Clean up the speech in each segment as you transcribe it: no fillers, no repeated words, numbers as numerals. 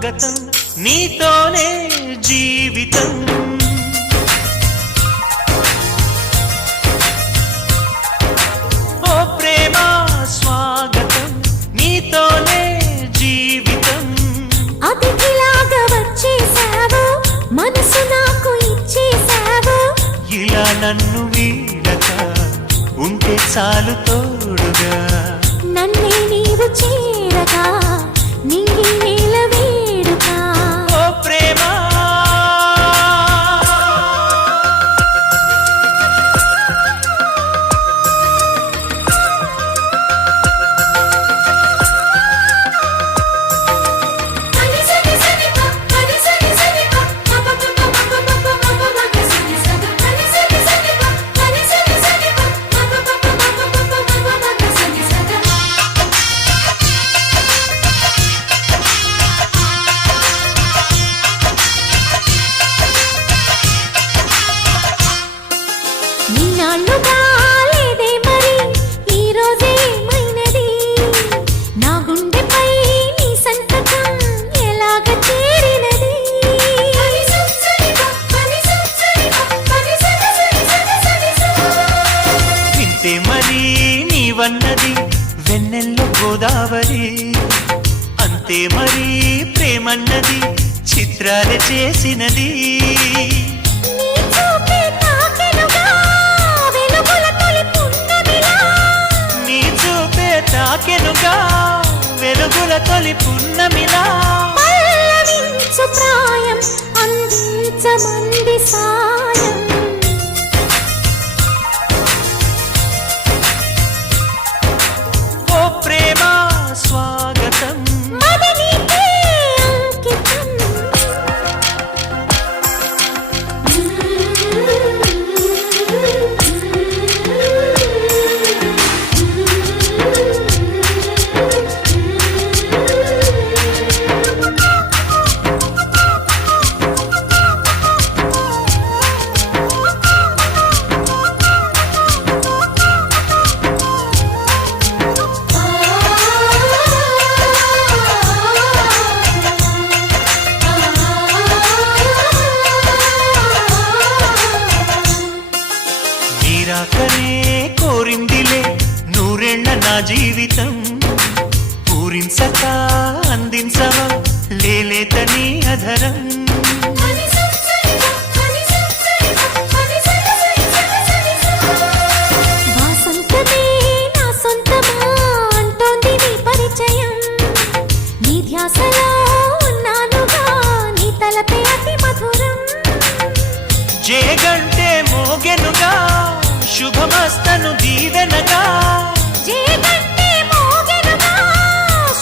స్వాగతం నీతోనే జీవితం ఓ ప్రేమ స్వాగతం నీతోనే జీవితం అతిథిలాగా వచ్చేసావు మనసు నాకు ఇచ్చేసావు ఇలా నన్ను వీడక ఉంటే చాలు తోడుగా నన్నే నీవు చేరగా నింగి నేల వేడుక ఓ ప్రేమ నిన్నాళ్ళుగా లేదే మరి ఈ రోజే ఏమైనది నా గుండెపై నీ సంతకం ఎలాగ చేరినది వింటే మరి నీవన్నది వెన్నెల్లో గోదావరి అంతే మరి ప్రేమన్నది చిత్రాలు చేసినది నీ చూపే తాకెనుగా వెలుగుల తొలి పున్నమిలా నీ చూపే తాకెనుగా వెలుగుల తొలి పున్నమిలా పల్లవించు ప్రాయం అందించమంది సాయం ఓ ప్రేమ స్వాగతం మది నీకే అంకితం నీరాకనే కోరిందిలే నూరేళ్ల నా జీవితం పూరించక అందించవా లేలేతని అధరం వాసంతమే నా సొంతమా అంటోంది నీ పరిచయం నీ ధ్యాసలో ఉన్నానుగా నీ తలపే అతి మధురం జేగంటే మోగెనుగా శుభమస్తను దీవెనగా జేగంటే మోగెనుగా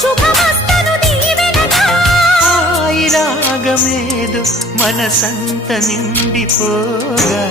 శుభమస్తను దీవెనగా రాగమేదు మనసంత నిండిపోగా